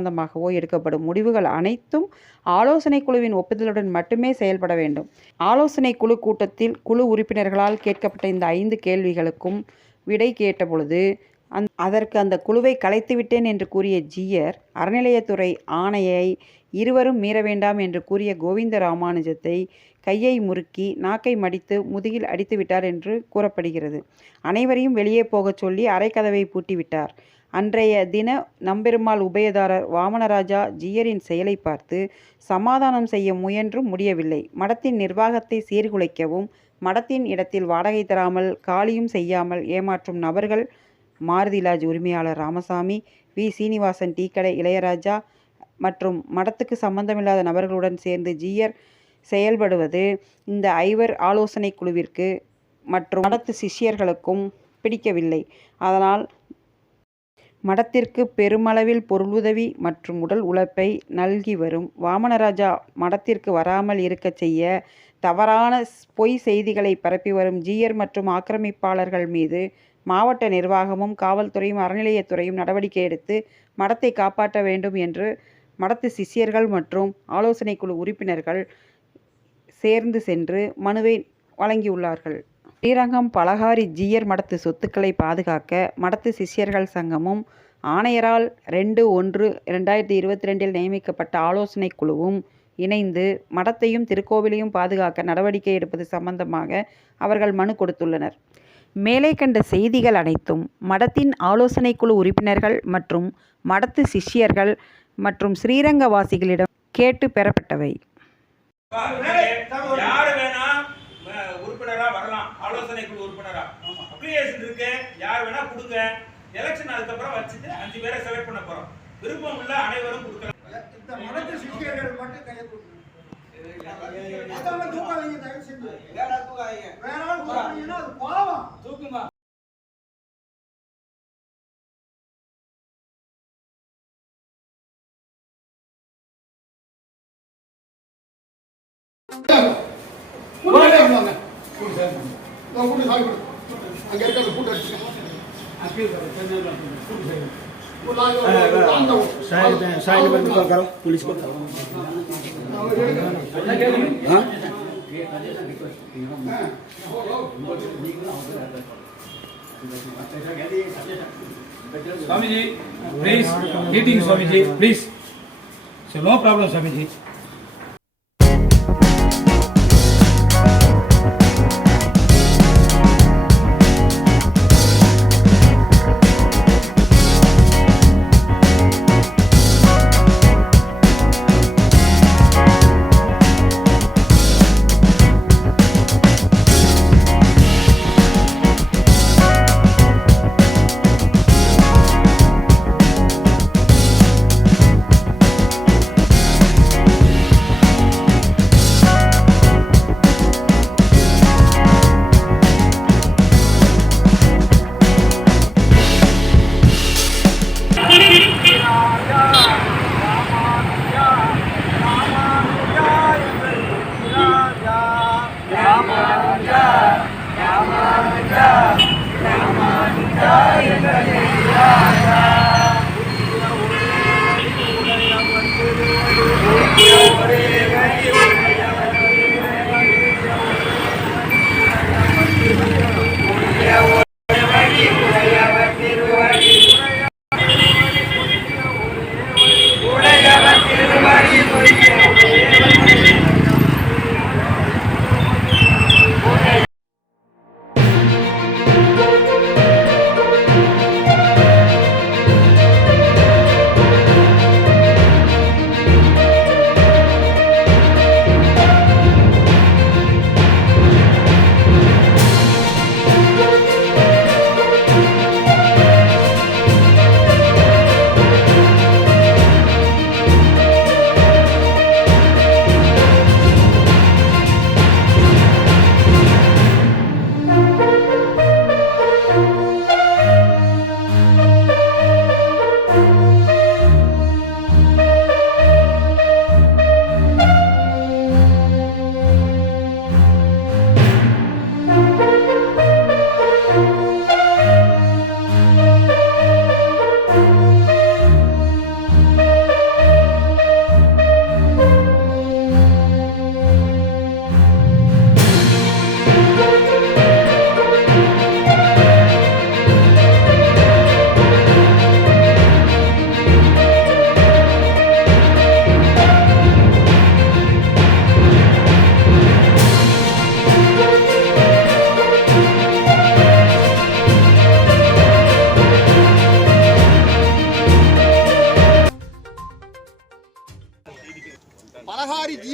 சம்பந்தமாகவோ எடுக்கப்படும் முடிவுகள் அனைத்தும் ஆலோசனை குழுவின் ஒப்புதலுடன் மட்டுமே செயல்பட வேண்டும். ஆலோசனை குழு கூட்டத்தில் குழு உறுப்பினர்களால் கேட்கப்பட்ட இந்த 5 கேள்விகளுக்கும் விடை கேட்டபொழுது அதற்கு அந்த குழுவை கலைத்துவிட்டேன் என்று கூறிய ஜீயர், அறநிலையத்துறை ஆணையை இருவரும் மீற வேண்டாம் என்று கூறிய கோவிந்த ராமானுஜத்தை கையை முறுக்கி நாக்கை மடித்து முதுகில் அடித்துவிட்டார் என்று கூறப்படுகிறது. அனைவரையும் வெளியே போகச் சொல்லி அறைக்கதவை பூட்டிவிட்டார். அன்றைய தின நம்பெருமாள் உபயதாரர் வாமனராஜா ஜீயரின் செயலை பார்த்து சமாதானம் செய்ய முயன்றும் முடியவில்லை. மடத்தின் நிர்வாகத்தை சீர்குலைக்கவும் மடத்தின் இடத்தில் வாடகை தராமல் காலியும் செய்யாமல் ஏமாற்றும் நபர்கள் மாருதி லாட்ஜ் உரிமையாளர் ராமசாமி, வி. சீனிவாசன், டீக்கடை இளையராஜா மற்றும் மடத்துக்கு சம்பந்தமில்லாத நபர்களுடன் சேர்ந்து ஜீயர் செயல்படுவது இந்த 5 ஆலோசனை குழுவிற்கு மற்றும் மடத்து சிஷ்யர்களுக்கும் பிடிக்கவில்லை. அதனால் மடத்திற்கு பெருமளவில் பொருளுதவி மற்றும் உடல் உழைப்பை நல்கி வரும் வாமனராஜா மடத்திற்கு வராமல் இருக்கச் செய்ய தவறான பொய் செய்திகளை பரப்பி வரும் ஜீயர் மற்றும் ஆக்கிரமிப்பாளர்கள் மீது மாவட்ட நிர்வாகமும் காவல்துறையும் அறநிலையத்துறையும் நடவடிக்கை எடுத்து மடத்தை காப்பாற்ற வேண்டும் என்று மடத்து சிஷ்யர்கள் மற்றும் ஆலோசனை குழு உறுப்பினர்கள் சேர்ந்து சென்று மனுவை வழங்கியுள்ளார்கள். ஸ்ரீரங்கம் பலகாரி ஜீயர் மடத்து சொத்துக்களை பாதுகாக்க மடத்து சிஷ்யர்கள் சங்கமும் ஆணையரால் 2/1/2022 நியமிக்கப்பட்ட ஆலோசனை குழுவும் இணைந்து மடத்தையும் திருக்கோவிலையும் பாதுகாக்க நடவடிக்கை எடுப்பது சம்பந்தமாக அவர்கள் மனு கொடுத்துள்ளனர். மேலே கண்ட செய்திகள் அனைத்தும் மடத்தின் ஆலோசனை குழு உறுப்பினர்கள் மற்றும் மடத்து சிஷ்யர்கள் மற்றும் ஸ்ரீரங்கவாசிகளிடம் கேட்டு பெறப்பட்டவை. யாரு வேணா உறுப்பினரா வரலாம். ஆலோசனை குழு உறுப்பினரா அப்ளிகேஷன் இருக்கு, யார் வேணா கொடுங்க. எலெக்ஷன் அதுக்கப்புறம் வச்சுட்டு 5 பேரை செலக்ட் பண்ண போறோம். விருப்பம் உள்ள அனைவரும் கொடுக்கலாம். இந்த மடத்து சிஷ்யர்கள் மட்டும் கையை கொடுங்க. அதெல்லாம் தூக்காதீங்க, தயவு செஞ்சு. வேற தூக்காதீங்க. வேற ஆள் தூக்குனீங்கன்னா அது பாவம். தூக்குங்க. पुलिस को Swami ji please meeting Swami ji please so no problem Swami ji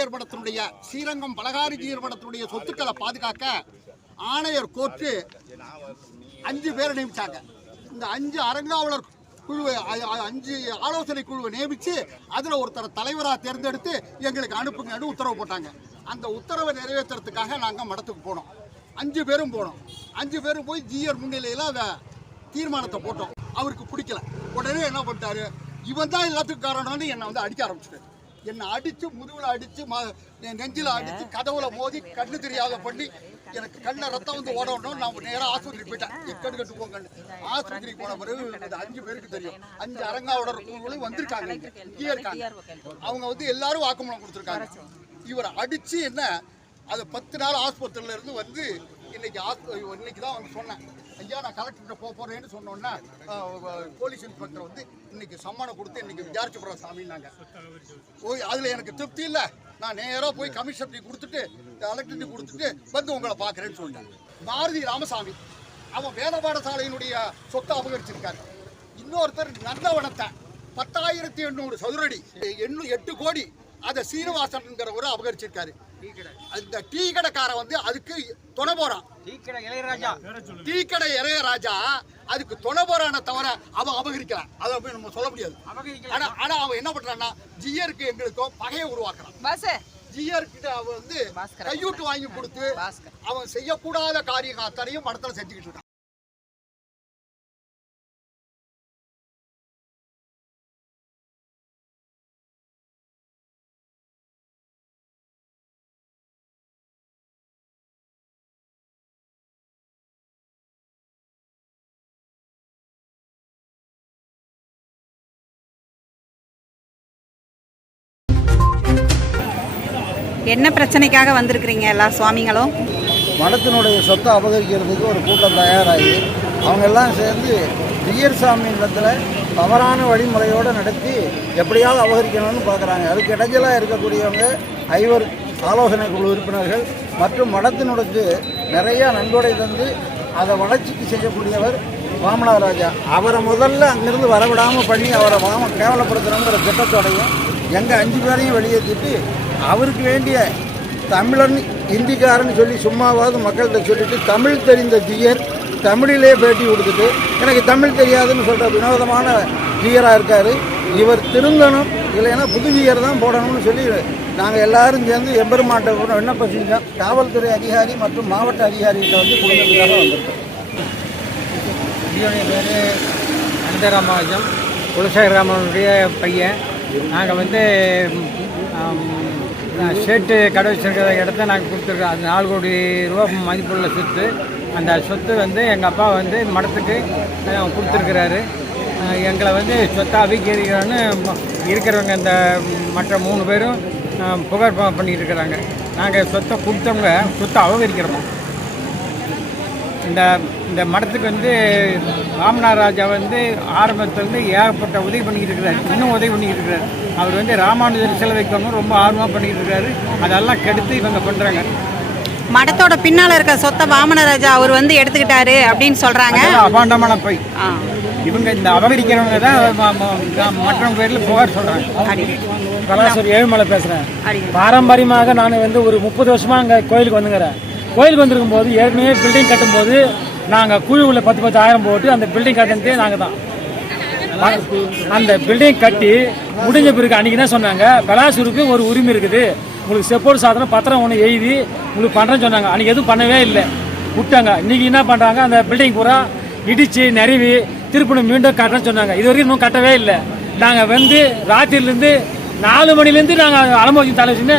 Jeeyar மடத்தினுடைய ஸ்ரீரங்கம் பலகாரி ஜீயர் மடத்தினுடைய சொத்துக்களை பாதுகாக்க ஆணையர் கோர்ட்டு 5 பேரை நியமிச்சாங்க. இந்த 5 அறங்காவலர் குழுவை 5 ஆலோசனை குழுவை நியமித்து அதில் ஒருத்தரை தலைவராக தேர்ந்தெடுத்து எங்களுக்கு அனுப்புங்கன்னு உத்தரவு போட்டாங்க. அந்த உத்தரவை நிறைவேற்றுறதுக்காக நாங்கள் மடத்துக்கு போனோம். 5 பேரும் போனோம். 5 பேரும் போய் ஜீயர் முன்னிலையில் அந்த தீர்மானத்தை போட்டோம். அவருக்கு பிடிக்கல. உடனே என்ன பண்ணிட்டாரு, இவன் தான் எல்லாத்துக்கும் காரணம்னு என்னை வந்து அடிக்க ஆரம்பிச்சிட்டாரு. என்னை அடித்து முதுகில் அடித்து நெஞ்சில் அடித்து கதவுல மோதி கண்ணு தெரியாத பண்ணி எனக்கு கண்ணில் ரத்தம் வந்து ஓடணும். நான் நேராக ஆஸ்பத்திரி போயிட்டேன். எக்கடு கட்டு போங்கன்னு ஆஸ்பத்திரி போன பிறகு 5 பேருக்கு தெரியும். 5 அறங்காவலர்களும் வந்திருக்காங்க, இங்கே இருக்காங்க. அவங்க வந்து எல்லாரும் வாக்குமூலம் கொடுத்துருக்காங்க. இவரை அடித்து என்ன அதை 10 நாள் ஆஸ்பத்திரியில இருந்து வந்து இன்னைக்கு தான் வந்து சொன்னேன், ஐயா நான் கலெக்டர்கிட்ட போகிறேன்னு சொன்னோன்னா போலீஸ் இன்ஸ்பெக்டர் வந்து இன்னைக்கு சம்மானம் கொடுத்து இன்னைக்கு விசாரிச்சு போகிற சாமின்னாங்க. அதில் எனக்கு திருப்தி இல்லை. நான் நேராக போய் கமிஷனர்ட்டி கொடுத்துட்டு கலெக்டர்ட்டி கொடுத்துட்டு வந்து உங்களை பார்க்குறேன்னு சொல்லிட்டேன். பாரதி ராமசாமி அவன் வேத பாடசாலையினுடைய சொத்தை அபகரிச்சிருக்காரு. இன்னொருத்தர் நந்தவனத்தை 10,800 சதுரடி 8 கோடி அதை சீனிவாசன்ங்கிறவரை அபகரிச்சிருக்காரு. அந்த டீ கடைக்காரன் வந்து அதுக்கு துணை போறான். டீ கடை இளையராஜா அதுக்கு துணை போறான தவிர அவன் அபகரிக்கிறான். அதை போய் நம்ம சொல்ல முடியாது. ஆனா அவன் என்ன பண்றான்னா ஜியருக்கு எங்களுக்கும் பகையை உருவாக்குறான். ஜியர்கிட்ட அவன் வந்து கையூட்டு வாங்கி கொடுத்து அவன் செய்யக்கூடாத காரியம் அத்தனையும் படத்துல செஞ்சுக்கிட்டு இருக்கான். என்ன பிரச்சனைக்காக வந்திருக்கிறீங்க எல்லா சுவாமிகளும்? மடத்தினுடைய சொத்தை அபகரிக்கிறதுக்கு ஒரு கூட்டம் தயாராகி அவங்க எல்லாம் சேர்ந்து ஜீயர் சாமி இடத்துல தவறான வழிமுறையோடு நடத்தி எப்படியாவது அபகரிக்கணும்னு பார்க்குறாங்க. அதுக்கு இடைஞ்சலாக இருக்கக்கூடியவங்க 5 ஆலோசனை குழு உறுப்பினர்கள் மற்றும் மடத்தினுடைய நிறையா நன்கொடை தந்து அதை வளர்ச்சிக்கு செய்யக்கூடியவர் வாமனராஜா. அவரை முதல்ல அங்கிருந்து வரவிடாமல் பண்ணி அவரை கேவலப்படுத்தணுங்கிற திட்டத்தோடையும் எங்கள் 5 பேரையும் வெளியேற்றிட்டு அவருக்கு வேண்டிய தமிழன் இந்திக்காரன்னு சொல்லி சும்மாவாவது மக்கள்கிட்ட சொல்லிட்டு தமிழ் தெரிந்த ஜீயர் தமிழிலே பேட்டி கொடுத்துட்டு எனக்கு தமிழ் தெரியாதுன்னு சொல்கிற வினோதமான ஜீயராக இருக்கார். இவர் திருந்தணும், இல்லைன்னா புது ஜீயர் தான் போடணும்னு சொல்லி நாங்கள் எல்லாரும் சேர்ந்து எம்பெருமாட்டை விண்ணப்பம் செஞ்சோம். காவல்துறை அதிகாரி மற்றும் மாவட்ட அதிகாரிகிட்ட வந்து கொடுக்கறதுக்காக வந்திருக்கோம். என்னுடைய பேர் அனந்தராமாஜம், குலசேகரராமனுடைய பையன். நாங்கள் வந்து ஸ்டேட்டு கடை வச்சிருக்கிற இடத்த நாங்கள் கொடுத்துருக்கோம். அது 4 கோடி ரூபா மதிப்புள்ள சொத்து. அந்த சொத்து வந்து எங்கள் அப்பா வந்து மடத்துக்கு கொடுத்துருக்கிறாரு. எங்களை வந்து சொத்தை அபிகரிக்கிறோன்னு இருக்கிறவங்க இந்த மற்ற 3 பேரும் புகார் பண்ணிட்டு இருக்கிறாங்க. நாங்கள் சொத்தை கொடுத்தவங்க சொத்தை அபகரிக்கிறோம். இந்த மடத்துக்கு வந்து ராமநாராஜா வந்து ஆரம்பத்துலேருந்து ஏகப்பட்ட உதவி பண்ணிக்கிட்டு இருக்கிறாரு. இன்னும் உதவி பண்ணிக்கிட்டு இருக்கிறாரு. அவர் வந்து ராமானுஜர் சிலை வைக்கணும் ரொம்ப ஆர்வமாக பண்ணிக்கிட்டு இருக்காரு. அதெல்லாம் கெடுத்து இவங்க பண்ணுறாங்க. மடத்தோட பின்னால் இருக்க சொத்தை வாமனராஜா அவர் வந்து எடுத்துக்கிட்டாரு அப்படின்னு சொல்கிறாங்க. அபாண்டமான போய் இவங்க இந்த அபகரிக்கிறவங்க தான் மற்றவங்க பேரில் புகார் சொல்கிறாங்க. கலாசர் ஏழுமலை பேசுகிறேன். பாரம்பரியமாக நான் வந்து ஒரு 30 வருஷமாக அங்கே கோயிலுக்கு வந்துங்கிறேன். கோயிலுக்கு வந்திருக்கும் போது ஏற்கனவே பில்டிங் கட்டும்போது நாங்கள் குழுவில் 10,000 போட்டு அந்த பில்டிங் கட்டினதே நாங்கள் தான். அந்த பில்டிங் கட்டி முடிஞ்ச பிறகு அன்றைக்கி தான் சொன்னாங்க, கலாசூருக்கு ஒரு உரிமை இருக்குது, உங்களுக்கு செப்போர்ட் சாதனம் பத்திரம் ஒன்று எழுதி உங்களுக்கு பண்ணுறேன்னு சொன்னாங்க. அன்றைக்கி எதுவும் பண்ணவே இல்லை, விட்டாங்க. இன்றைக்கி என்ன பண்ணுறாங்க, அந்த பில்டிங் பூரா இடித்து நிறுவி திருப்பி மீண்டும் கட்டுறேன்னு சொன்னாங்க. இது வரைக்கும் இன்னும் கட்டவே இல்லை. நாங்கள் வந்து ராத்திரிலேருந்து 4 மணிலேருந்து நாங்கள் அலமோதி தலை வச்சுன்னு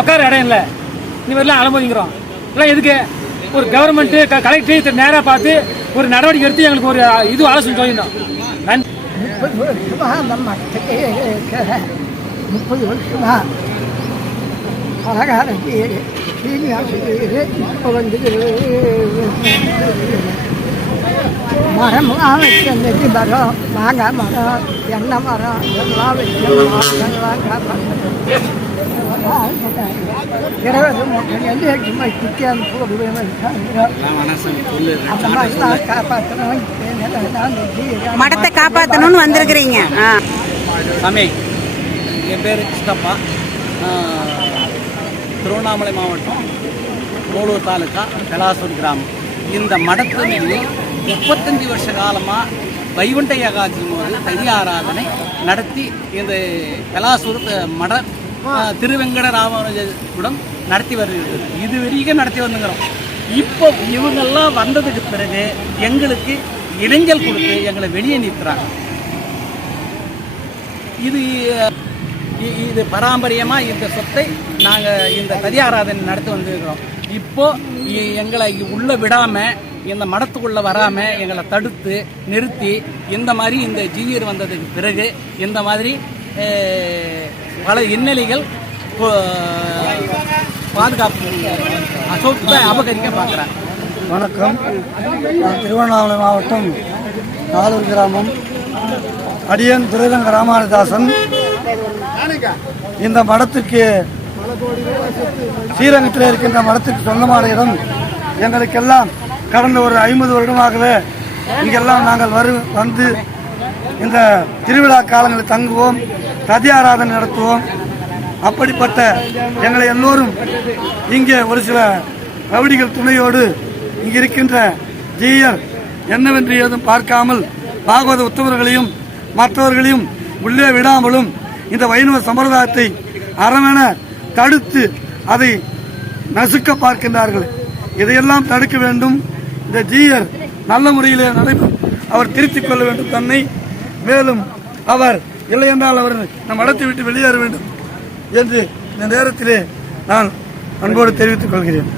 உட்கார இடம் இல்லை, இந்த மாதிரிலாம் அலமோதிங்கிறோம். இல்லை எதுக்கு ஒரு கவர்மெண்ட்டு கலெக்டர் நேராக பார்த்து ஒரு நடவடிக்கை எடுத்து எங்களுக்கு ஒரு இது ஆலோசனை சொல்லியிருந்தோம். நன்றி. 30 வருஷமா அந்த மட்டத்துக்கு 30 வருஷமா அழகாரஞ்சி சீனிவாச இப்போ வந்து மரம்லாம் வச்சு நெறி மரம், மாங்காய் மரம், எண்ணெய் மரம் எல்லாம் வச்சு மரங்கள்லாம் காப்பாற்ற 20 மூட்டை சும்மா சிக்கி அந்த போடுவேன் அந்த மாதிரிலாம் காப்பாற்றணும். மடத்தை காப்பாற்றணும்னு வந்திருக்கிறீங்க. சாமி, என் பேர் கிருஷ்ணப்பா. திருவண்ணாமலை மாவட்டம் மூலூர் தாலுக்கா பெலாசூர் கிராமம். இந்த மடத்தில் 35 வருஷ காலமாக வைகுண்ட ஏகாதசி போது ததி ஆராதனை நடத்தி இந்த பெலாசூர் மட திருவெங்கட ராமானுஜருடன் நடத்தி வருகிறது. இது வரைக்கும் நடத்தி வந்துங்கிறோம். இப்போ இவங்கெல்லாம் வந்ததுக்கு பிறகு எங்களுக்கு இடைஞ்சல் கொடுத்து எங்களை வெளியே நிறுத்துறாங்க. இது பாரம்பரியமாக இந்த சொத்தை நாங்கள் இந்த ததி ஆராதனை நடத்தி வந்துருக்கிறோம். இப்போ எங்களை உள்ளே விடாமல், இந்த மடத்துக்குள்ளே வராமல் எங்களை தடுத்து நிறுத்தி இந்த மாதிரி இந்த ஜீயர் வந்ததுக்கு பிறகு இந்த மாதிரி பல இன்னலிகள் பாதுகாப்பு சொத்தை அபகரிக்க பார்க்குறாங்க. வணக்கம். நான் திருவண்ணாமலை மாவட்டம் நாலூர் கிராமம் அடியன் திருவெங்க ராமானுதாசன். இந்த மடத்துக்கு ஸ்ரீரங்கத்தில் இருக்கின்ற மடத்துக்கு சொந்தமான இடம் எங்களுக்கெல்லாம் கடந்த ஒரு 50 வருடமாகவே இங்கெல்லாம் நாங்கள் வந்து இந்த திருவிழா காலங்களில் தங்குவோம், ததி ஆராதனை நடத்துவோம். அப்படிப்பட்ட எங்களை எல்லோரும் இங்கே ஒரு சில ரவுடிகள் துணையோடு இங்கே இருக்கின்ற ஜீயர் என்னவென்று ஏதும் பார்க்காமல் பாகவத உத்தவர்களையும் மற்றவர்களையும் உள்ளே விடாமலும் இந்த வைணவ சம்பிரதாயத்தை அறமென தடுத்து அதை நசுக்க பார்க்கின்றார்கள். இதையெல்லாம் தடுக்க வேண்டும். இந்த ஜீயர் நல்ல முறையிலே அவர் திருத்திக் கொள்ள வேண்டும் தன்னை. மேலும் அவர் இல்லை என்றால் அவர் நம் மடத்தை விட்டு வெளியேற வேண்டும் என்று இந்த நேரத்திலே நான் அன்போடு தெரிவித்துக் கொள்கிறேன்.